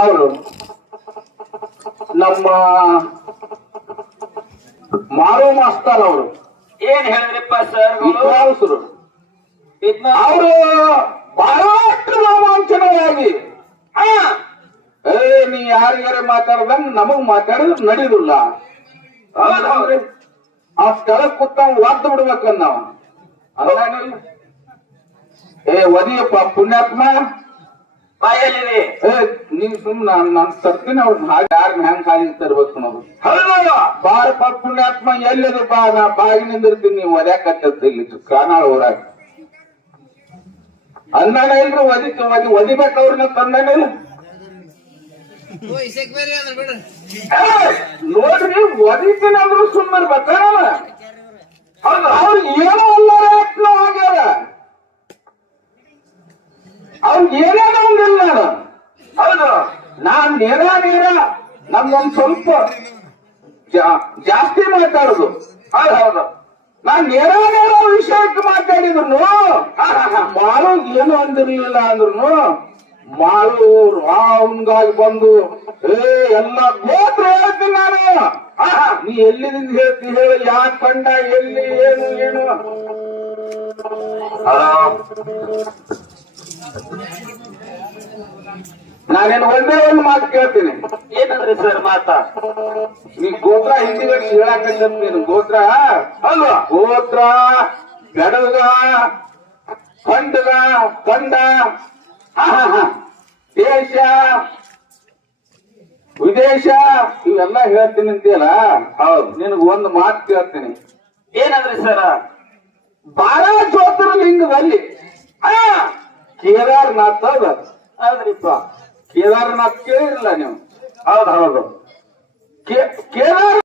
ಅವರು ನಮ್ಮ ಮಾರು ಮಾಸ್ತಾರ್ ಅವರು. ಏನ್ ಹೇಳಿದ್ರಪ್ಪ ಸರ್ ವಿದ್ವಾಂಸರು. ಅವರು ಬಹಳಷ್ಟು ರೋಮಾಂಚನವಾಗಿ ಏ ನೀ ಯಾರಿಗಾರ ಮಾತಾಡ್ದಂಗ್ ನಮಗ್ ಮಾತಾಡಿದ್ರೆ ನಡೀದಿಲ್ಲ. ಆ ಸ್ಥಳಕ್ ಕೂತ ಒದ್ದು ಬಿಡ್ಬೇಕನ್ನ ನಾವ್ ಏ ಒದಿಯಪ್ಪ ಪುಣ್ಯಾತ್ಮ. ಬಾಯಲ್ಲಿದೆ ಏ ನೀವ್ ಸುಮ್ನ ನಾನ್ ಸತ್ತಿನ ಅವ್ರ ಭಾಗ ಯಾರ ಮ್ಯಾಮ್ ಖಾಲಿ ತರ್ಬೇಕು ನಾವು ಬಾರ ಬಾರಪ್ಪ ಪುಣ್ಯಾತ್ಮ ಎಲ್ಲದು ಬಾ ನಾ ಬಾಗಿ ಇರ್ತೀನಿ ನೀವು ಒದ್ಯಾಕತ್ತದ ಇಲ್ಲಿ ಕಾನಾಳ ಊರಾಗ ಅಂದಾಗ ಇಲ್ರಿ ಒದಿ ಒದಿ ಒದಿಬೇಕು ಅವ್ರನ್ನ ತಂದಾಗ. ನೋಡ್ರಿ ಒದಿತೀನಿ ಅಂದ್ರು ಸುಮ್ಮನೆ ಬರ್ತಾರಲ್ಲ ಹೌದು ಅವ್ರು ಏನೋ ಅಲ್ಲಾರ ಯತ್ನ ಆಗ್ಯಾರ. ಅವ್ರಿಗೆ ಹೌದು ನಾನ್ ನೇರ ನೀರ ಸ್ವಲ್ಪ ಜಾಸ್ತಿ ಮಾತಾಡುದು. ಹೌದು ಹೌದು. ನಾನ್ ನೇರ ನೇರ ವಿಷಯಕ್ಕೆ ಮಾತಾಡಿದ್ರು ಮಾರು ಏನು ಅಂದಿರ್ಲಿಲ್ಲ ಅಂದ್ರು ಮಾರು ರಾವ್ಗಾಗಿ ಬಂದು, ಏ, ಎಲ್ಲ ಗೋತ್ರ ಹೇಳ್ತೀನಿ ನಾನು. ನೀ ಎಲ್ಲಿದಿಂದ ಹೇಳ್ತಿ ಹೇಳು ಯಾಕೆ ಕಂಡ, ಎಲ್ಲಿ, ಏನು ಏನು? ನಾನೇನು ಒಂದೇ ಒಂದು ಮಾತು ಕೇಳ್ತೀನಿ. ಏನಂದ್ರೆ ಸರ್ ಮಾತಾ? ನೀ ಗೋತ್ರ ಹಿಂದಿಗಡೆ ಹೇಳಾಕಂತ ನೀನು. ಗೋತ್ರ? ಅಲ್ವಾ? ಗೋತ್ರ, ಬೆಡಗ ಖಂಡಗ ಕಂಡ. ದೇಶ, ವಿದೇಶ, ಇವೆಲ್ಲ ಹೇಳ್ತೀನಿ ಅಂತೀಯಲ್ಲ? ಹೌದು. ನಿನಗೆ ಒಂದು ಮಾತು ಕೇಳ್ತೀನಿ. ಏನಂದ್ರೆ ಸರ್ ಬಾರ ಜ್ಯೋತಿರ್ಲಿಂಗದಲ್ಲಿ, ಆ ಕೇದಾರ್ನಾಥ್ ಅದ ಹೌದ್ರಿಪ್ಪ ಕೇದಾರ್ನಾಥ್ ಕೇಳಿರಲ್ಲ ನೀವು? ಹೌದು ಹೌದು. ಕೇದಾರ್